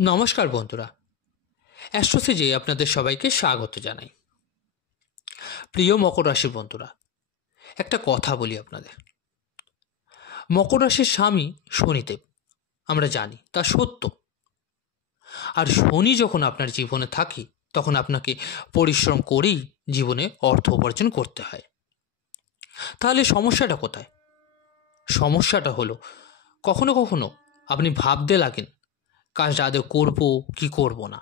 নমস্কার বন্ধুরা, অ্যাস্ট্রোসেজে আপনাদের সবাইকে স্বাগত জানাই। প্রিয় মকর রাশির বন্ধুরা, একটা কথা বলি আপনাদের। মকর রাশির স্বামী শনিদেব, আমরা জানি তা সত্য। আর শনি যখন আপনার জীবনে থাকে তখন আপনাকে পরিশ্রম করেই জীবনে অর্থ উপার্জন করতে হয়। তাহলে সমস্যাটা কোথায়? সমস্যাটা হলো কখনো কখনো আপনি ভাবতে লাগেন কাজটা আদৌ করবো কি করব না।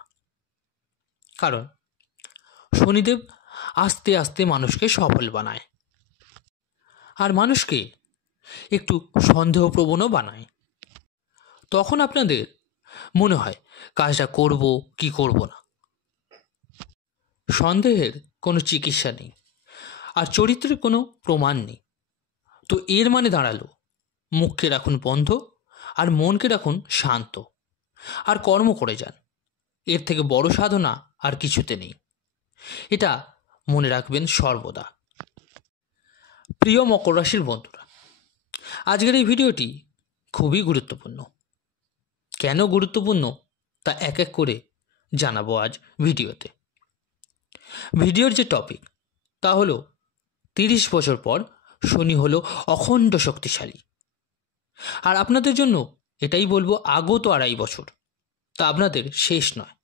কারণ শনিদেব আস্তে আস্তে মানুষকে সফল বানায়, আর মানুষকে একটু সন্দেহপ্রবণও বানায়। তখন আপনাদের মনে হয় কাজটা করব কি করব না। সন্দেহের কোনো চিকিৎসা নেই, আর চরিত্রের কোনো প্রমাণ নেই। তো এর মানে দাঁড়ালো মুখকে রাখুন বন্ধ, আর মনকে রাখুন শান্ত, আর কর্ম করে যান। এর থেকে বড় সাধনা আর কিছুতে নেই, এটা মনে রাখবেন সর্বদা। প্রিয় মকর রাশির বন্ধুরা, আজকের এই ভিডিওটি খুবই গুরুত্বপূর্ণ। কেন গুরুত্বপূর্ণ তা এক এক করে জানাবো আজ ভিডিওতে। ভিডিওর যে টপিক তা হলো 30 বছর পর শনি হলো অখণ্ড শক্তিশালী। আর আপনাদের জন্য এটাই বলবো, আগত 2.5 বছর তা আপনাদের শেষ নয়,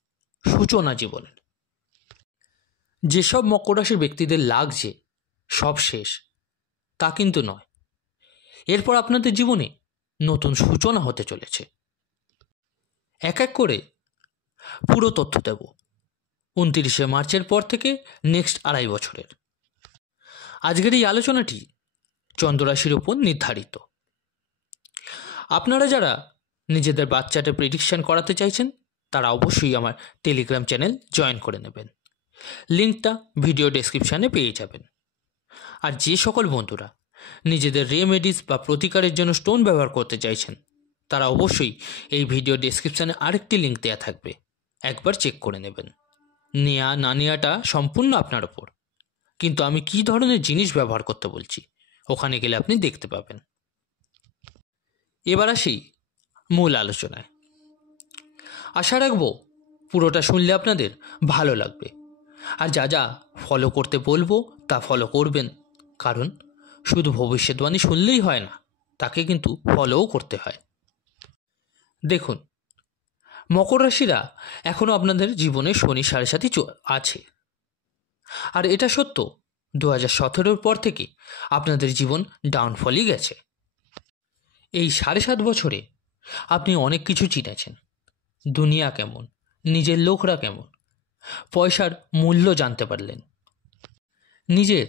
সূচনা জীবনের। যেসব মকর রাশির ব্যক্তিদের লাগছে সব শেষ, তা কিন্তু নয়। এরপর আপনাদের জীবনে নতুন সূচনা হতে চলেছে। এক এক করে পুরো তথ্য দেব 29শে মার্চের পর থেকে নেক্সট 2.5 বছরের। আজকের এই আলোচনাটি চন্দ্ররাশির ওপর নির্ধারিত। আপনারা যারা নিজেদের বাচ্চাটা প্রেডিকশন করাতে চাইছেন তারা অবশ্যই আমার টেলিগ্রাম চ্যানেল জয়েন করে নেবেন। লিঙ্কটা ভিডিও ডেসক্রিপশানে পেয়ে যাবেন। আর যে সকল বন্ধুরা নিজেদের রেমেডিস বা প্রতিকারের জন্য স্টোন ব্যবহার করতে চাইছেন তারা অবশ্যই এই ভিডিও ডেসক্রিপশানে আরেকটি লিঙ্ক দেওয়া থাকবে, একবার চেক করে নেবেন। নেয়া না নেওয়াটা সম্পূর্ণ আপনার ওপর, কিন্তু আমি কী ধরনের জিনিস ব্যবহার করতে বলছি ওখানে গেলে আপনি দেখতে পাবেন। এবার আসি মূল আলোচনায়। আশা রাখবো পুরোটা শুনলে আপনাদের ভালো লাগবে, আর যা যা ফলো করতে বলবো তা ফলো করবেন। কারণ শুধু ভবিষ্যৎবাণী শুনলেই হয় না, তাকে কিন্তু ফলোও করতে হয়। দেখুন, মকর রাশিরা এখনও আপনাদের জীবনে শনি 7.5 আছে। আর এটা সত্য 2017 পর থেকে আপনাদের জীবন ডাউনফলই গেছে। এই 7.5 বছরে আপনি অনেক কিছু চিনেছেন। দুনিয়া কেমন, নিজের লোকরা কেমন, পয়সার মূল্য জানতে পারলেন, নিজের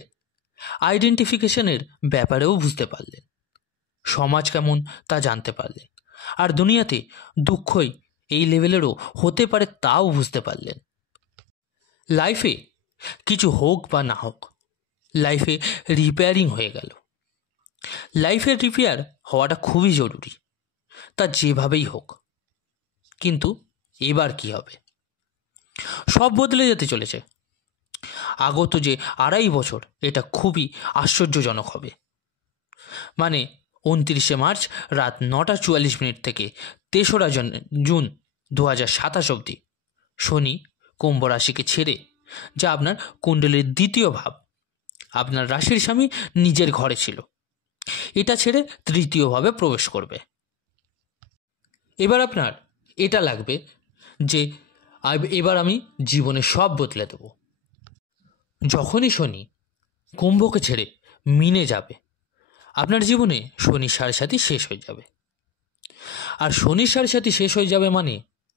আইডেন্টিফিকেশনের ব্যাপারেও বুঝতে পারলেন, সমাজ কেমন তা জানতে পারলেন, আর দুনিয়াতে দুঃখই এই লেভেলেরও হতে পারে তাও বুঝতে পারলেন। লাইফে কিছু হোক বা না হোক, লাইফে রিপেয়ারিং হয়ে গেল। লাইফের রিপেয়ার হওয়াটা খুবই জরুরি, তা যেভাবেই হোক। কিন্তু এবার কি হবে? সব বদলে যেতে চলেছে। আগত যে 2.5 বছর এটা খুবই আশ্চর্যজনক হবে। মানে 29শে মার্চ রাত 9:44 থেকে 3রা জুন 2027 অবধি শনি কুম্ভ রাশিকে ছেড়ে, যা আপনার কুণ্ডলীর দ্বিতীয় ভাব, আপনার রাশির স্বামী নিজের ঘরে ছিল, এটা ছেড়ে তৃতীয় ভাবে প্রবেশ করবে। এবার আপনার এটা লাগবে যে এবার আমি জীবনে সব বদলে দেব। যখনই শনি কুম্ভকে ছেড়ে মিনে যাবে, আপনার জীবনে শনি 7.5 শেষ হয়ে যাবে। আর শনির 7.5 শেষ হয়ে যাবে মানে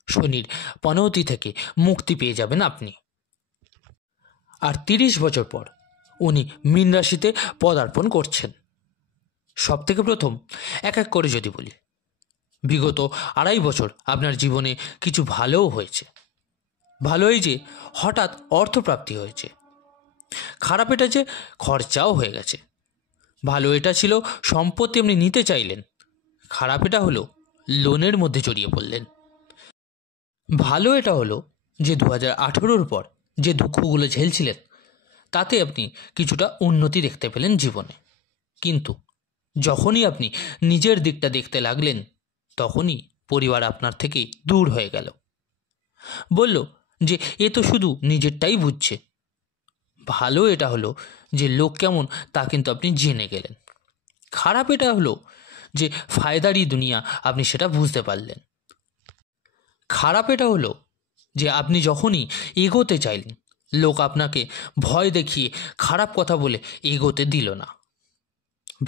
শনির পনৌতি থেকে মুক্তি পেয়ে যাবেন আপনি। আর 30 বছর পর উনি মীন রাশিতে পদার্পণ করছেন। সব থেকে প্রথম এক এক করে যদি বলি, বিগত 2.5 বছর আপনার জীবনে কিছু ভালোও হয়েছে। ভালো এই যে হঠাৎ অর্থপ্রাপ্তি হয়েছে। খারাপ এটা যে খরচাও হয়ে গেছে। ভালো এটা ছিল সম্পত্তি আপনি নিতে চাইলেন, খারাপ এটা হলো লোনের মধ্যে জড়িয়ে পড়লেন। ভালো এটা হলো যে 2018 পর যে দুঃখগুলো ঝেলছিলেন তাতে আপনি কিছুটা উন্নতি দেখতে পেলেন জীবনে। কিন্তু যখনই আপনি নিজের দিকটা দেখতে লাগলেন তখনই পরিবার আপনার থেকে দূর হয়ে গেল। বলল যে এ তো শুধু নিজেরটাই বুঝছে। ভালো এটা হলো যে লোক কেমন তা কিন্তু আপনি জেনে গেলেন। খারাপ এটা হলো যে ফায়দারই দুনিয়া আপনি সেটা বুঝতে পারলেন। খারাপ এটা হলো যে আপনি যখনই এগোতে চাইলেন, লোক আপনাকে ভয় দেখিয়ে খারাপ কথা বলে এগোতে দিল না।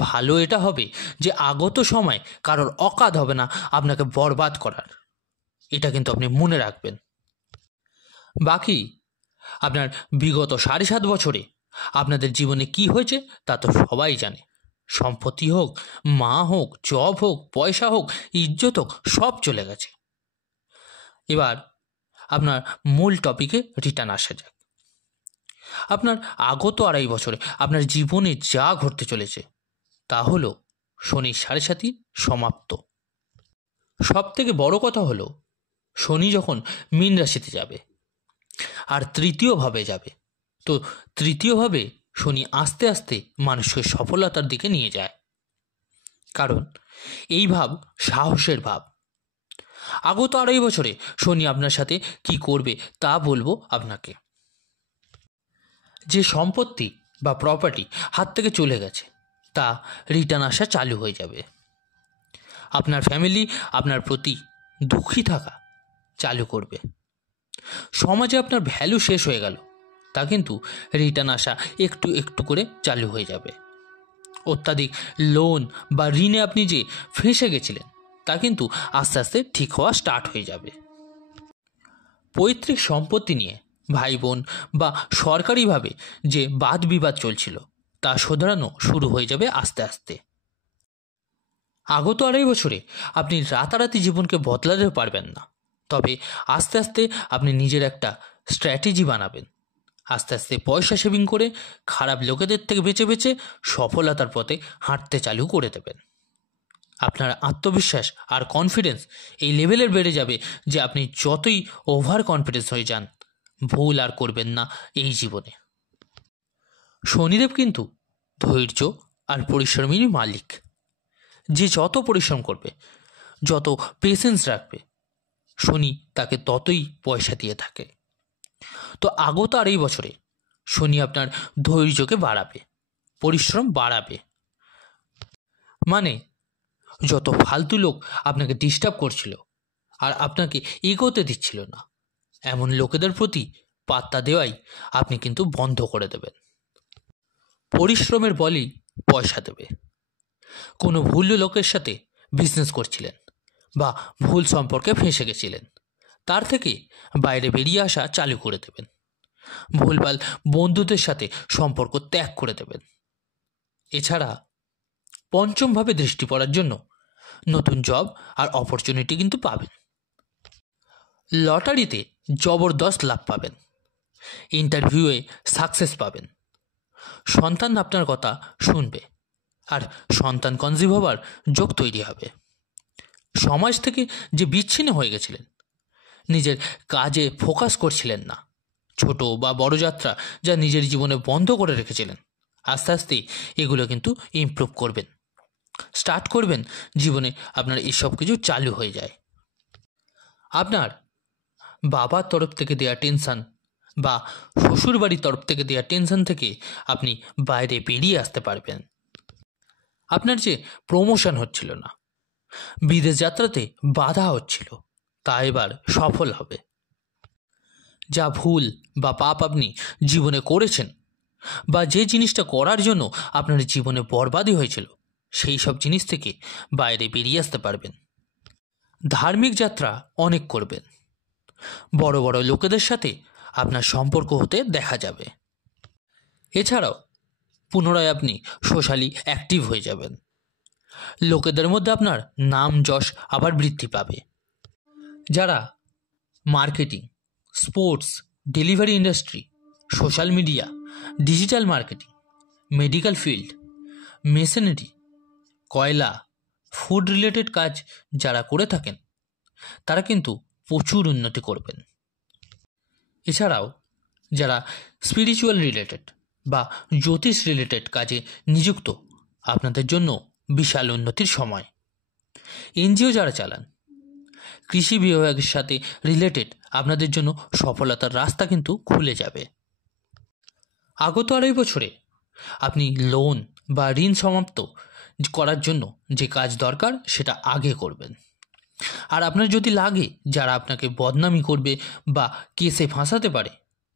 ভালো এটা হবে যে আগত সময় কারোর অকাত হবে না আপনাকে বরবাদ করার। এটা কিন্তু আপনি মনে রাখবেন। বাকি আপনার বিগত 7.5 বছরে আপনাদের জীবনে কি হয়েছে তা তো সবাই জানে। সম্পত্তি হোক, মা হোক, জব হোক, পয়সা হোক, ইজ্জত হোক, সব চলে গেছে। এবার আপনার মূল টপিকে রিটার্ন আসা যাক। আপনার আগত 2.5 বছরে আপনার জীবনে যা ঘটতে চলেছে তা হলো শনির 7.5 সমাপ্ত। সব থেকে বড় কথা হলো শনি যখন মীন রাশিতে যাবে আর তৃতীয়ভাবে যাবে, তো তৃতীয়ভাবে শনি আস্তে আস্তে মানুষকে সফলতার দিকে নিয়ে যায়। কারণ এই ভাব সাহসের ভাব। আগত 2.5 বছরে শনি আপনার সাথে কি করবে তা বলবো আপনাকে। যে সম্পত্তি বা প্রপার্টি হাত থেকে চলে গেছে তা রিটার্ন আসা চালু হয়ে যাবে। আপনার ফ্যামিলি আপনার প্রতি দুঃখী থাকা চালু করবে। সমাজে আপনার ভ্যালু শেষ হয়ে গেল তা কিন্তু রিটার্ন আসা একটু একটু করে চালু হয়ে যাবে। অত্যাধিক লোন বা ঋণে আপনি যে ফেঁসে গেছিলেন তা কিন্তু আস্তে আস্তে ঠিক হওয়া স্টার্ট হয়ে যাবে। পৈতৃক সম্পত্তি নিয়ে ভাই বোন বা সরকারিভাবে যে বাদ বিবাদ চলছিল তা শোধরানো শুরু হয়ে যাবে আস্তে আস্তে। আগত 2.5 বছরে আপনি রাতারাতি জীবনকে বদলাতে পারবেন না, তবে আস্তে আস্তে আপনি নিজের একটা স্ট্র্যাটেজি বানাবেন। আস্তে আস্তে পয়সা সেভিং করে খারাপ লোকেদের থেকে বেঁচে বেঁচে সফলতার পথে হাঁটতে চালু করে দেবেন। আপনার আত্মবিশ্বাস আর কনফিডেন্স এই লেভেলের বেড়ে যাবে যে আপনি যতই ওভার কনফিডেন্স হয়ে যান, ভুল আর করবেন না এই জীবনে। শনিদেব কিন্তু ধৈর্য আর পরিশ্রমেরই মালিক। যে যত পরিশ্রম করবে, যত পেশেন্স রাখবে, শনি তাকে ততই পয়সা দিয়ে থাকে। তো আগত 2.5 বছরে শনি আপনার ধৈর্যকে বাড়াবে, পরিশ্রম বাড়াবে। মানে যত ফালতু লোক আপনাকে ডিস্টার্ব করছিল আর আপনাকে এগোতে দিচ্ছিল না, এমন লোকেদের প্রতি পাত্তা দেওয়াই আপনি কিন্তু বন্ধ করে দেবেন। পরিশ্রমের বলেই পয়সা দেবে। কোনো ভুল লোকের সাথে বিজনেস করছিলেন বা ভুল সম্পর্কে ফেঁসে গেছিলেন, তার থেকে বাইরে বেরিয়ে আসা চালু করে দেবেন। ভুলভাল বন্ধুদের সাথে সম্পর্ক ত্যাগ করে দেবেন। এছাড়া পঞ্চমভাবে দৃষ্টি পড়ার জন্য নতুন জব আর অপরচুনিটি কিন্তু পাবেন। লটারিতে জবরদস্ত লাভ পাবেন। ইন্টারভিউয়ে সাকসেস পাবেন। সন্তান আপনার কথা শুনবে আর সন্তান কনসিভ হবার যোগ তৈরি হবে। সমাজ থেকে যে বিচ্ছিন্ন হয়ে গেছিলেন, নিজের কাজে ফোকাস করছিলেন না, ছোট বা বড় যাত্রা যা নিজের জীবনে বন্ধ করে রেখেছিলেন, আস্তে আস্তে এগুলো কিন্তু ইমপ্রুভ করবেন, স্টার্ট করবেন। জীবনে আপনার এইসব কিছু চালু হয়ে যায়। আপনার বাবার তরফ থেকে দেওয়া টেনশন বা শ্বশুরবাড়ির তরফ থেকে দেওয়া টেনশন থেকে আপনি বাইরে বেরিয়ে আসতে পারবেন। আপনার যে প্রমোশন হচ্ছিল না, বিদেশ যাত্রাতে বাধা হচ্ছিল, তা এবার সফল হবে। যা ভুল বা পাপ আপনি জীবনে করেছেন বা যে জিনিসটা করার জন্য আপনার জীবনে বরবাদী হয়েছিল, সেই সব জিনিস থেকে বাইরে বেরিয়ে আসতে পারবেন। ধার্মিক যাত্রা অনেক করবেন। বড় বড় লোকেদের সাথে আপনার সম্পর্ক হতে দেখা যাবে। এছাড়াও পুনরায় আপনি সোশ্যালি অ্যাক্টিভ হয়ে যাবেন। লোকেদের মধ্যে আপনার নাম যশ আবার বৃদ্ধি পাবে। যারা marketing, sports, delivery industry, social media, digital marketing, medical field, machinery, কয়লা, ফুড রিলেটেড কাজ যারা করে থাকেন, তারা কিন্তু প্রচুর উন্নতি করবেন। এছাড়াও যারা স্পিরিচুয়াল রিলেটেড বা জ্যোতিষ রিলেটেড কাজে নিযুক্ত, আপনাদের জন্য বিশাল উন্নতির সময়। এনজিও যারা চালান, কৃষি বিভাগের সাথে রিলেটেড আপনাদের জন্য সফলতার রাস্তা কিন্তু খুলে যাবে। আগত 2.5 বছরে আপনি লোন বা ঋণ সমাপ্ত করার জন্য যে কাজ দরকার সেটা আগে করবেন। আর আপনার যদি লাগে যারা আপনাকে বদনামি করবে বা কেসে ফাঁসাতে পারে,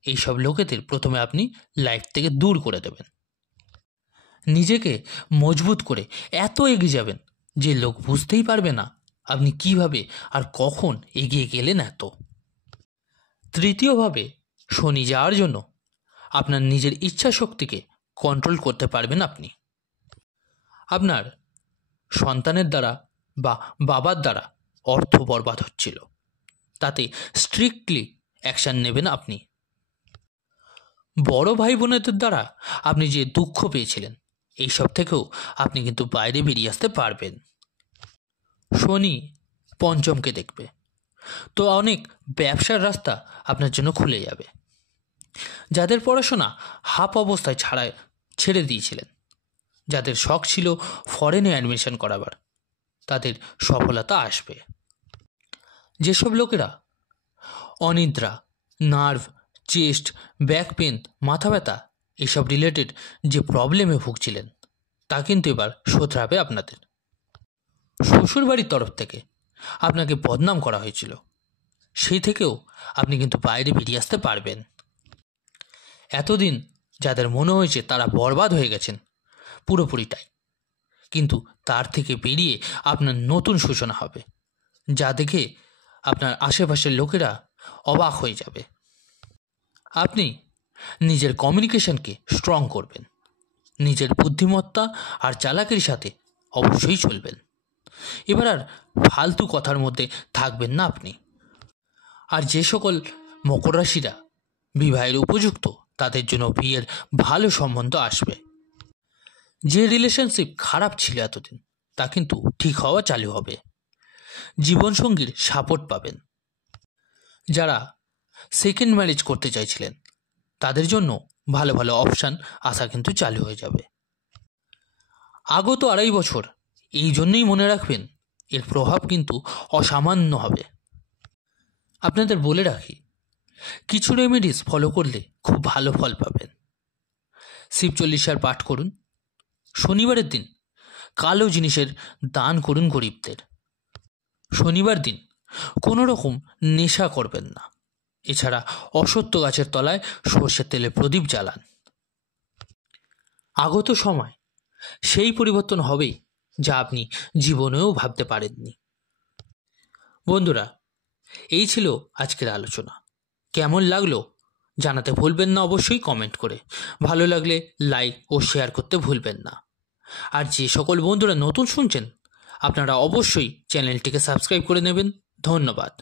এইসব লোকেদের প্রথমে আপনি লাইফ থেকে দূর করে দেবেন। নিজেকে মজবুত করে এত এগিয়ে যাবেন যে লোক বুঝতেই পারবে না আপনি কিভাবে আর কখন এগিয়ে গেলেন এত। তৃতীয়ভাবে, শনি যাওয়ার জন্য আপনার নিজের ইচ্ছা শক্তিকে কন্ট্রোল করতে পারবেন আপনি। আপনার সন্তানের দ্বারা বা বাবার দ্বারা অর্থ বরবাদ হচ্ছিল, তাতে স্ট্রিক্টলি অ্যাকশান নেবেন আপনি। বড় ভাই বোনেদের দ্বারা আপনি যে দুঃখ পেয়েছিলেন, এইসব থেকেও আপনি কিন্তু বাইরে বেরিয়ে আসতে পারবেন। শনি পঞ্চমকে দেখবে, তো অনেক ব্যবসার রাস্তা আপনার জন্য খুলে যাবে। যাদের পড়াশোনা হাফ অবস্থায় ছেড়ে দিয়েছিলেন, যাদের শখ ছিল ফরেনে অ্যাডমিশন করাবার, তাদের সফলতা আসবে। যেসব লোকেরা অনিদ্রা, নার্ভ, চেস্ট, ব্যাক পেন, মাথা ব্যথা এসব রিলেটেড যে প্রবলেমে ভুগছিলেন, তা কিন্তু এবার শোধরাবে আপনাদের। শ্বশুরবাড়ির তরফ থেকে আপনাকে বদনাম করা হয়েছিল, সেই থেকেও আপনি কিন্তু বাইরে বেরিয়ে আসতে পারবেন। এতদিন যাদের মনে হয়েছে তারা বরবাদ হয়ে গেছেন পুরোপুরিটাই, কিন্তু তার থেকে বেরিয়ে আপনার নতুন সূচনা হবে, যা দেখে আপনার আশেপাশের লোকেরা অবাক হয়ে যাবে। আপনি নিজের কমিউনিকেশনকে স্ট্রং করবেন, নিজের বুদ্ধিমত্তা আর চালাকির সাথে অবশ্যই চলবেন। এবার আর ফালতু কথার মধ্যে থাকবেন না আপনি। আর যে সকল মকর রাশিরা বিবাহের উপযুক্ত, তাদের জন্য বিয়ের ভালো সম্বন্ধ আসবে। যে রিলেশনশিপ খারাপ ছিল এতদিন, তা কিন্তু ঠিক হওয়া চালু হবে। জীবনসঙ্গীর সাপোর্ট পাবেন। যারা সেকেন্ড ম্যারেজ করতে চাইছিলেন, তাদের জন্য ভালো ভালো অপশান আসা কিন্তু চালু হয়ে যাবে। আগত 2.5 বছর এই জন্যই মনে রাখবেন, এর প্রভাব কিন্তু অসামান্য হবে। আপনাদের বলে রাখি, কিছু রেমেডিস ফলো করলে খুব ভালো ফল পাবেন। শিব চল্লিশার পাঠ করুন। শনিবারের দিন কালো জিনিসের দান করুন গরিবদের। শনিবার দিন কোনো রকম নেশা করবেন না। এছাড়া অশ্বত্থ গাছের তলায় সর্ষের তেলে প্রদীপ জ্বালান। আগত সময় সেই পরিবর্তন হবেই যা আপনি জীবনেও ভাবতে পারেননি। বন্ধুরা, এই ছিল আজকের আলোচনা। কেমন লাগলো জানাতে ভুলবেন না অবশ্যই কমেন্ট করে। ভালো লাগলে লাইক ও শেয়ার করতে ভুলবেন না। আর যে সকল বন্ধুরা নতুন শুনছেন, আপনারা অবশ্যই চ্যানেলটিকে সাবস্ক্রাইব করে নেবেন। ধন্যবাদ।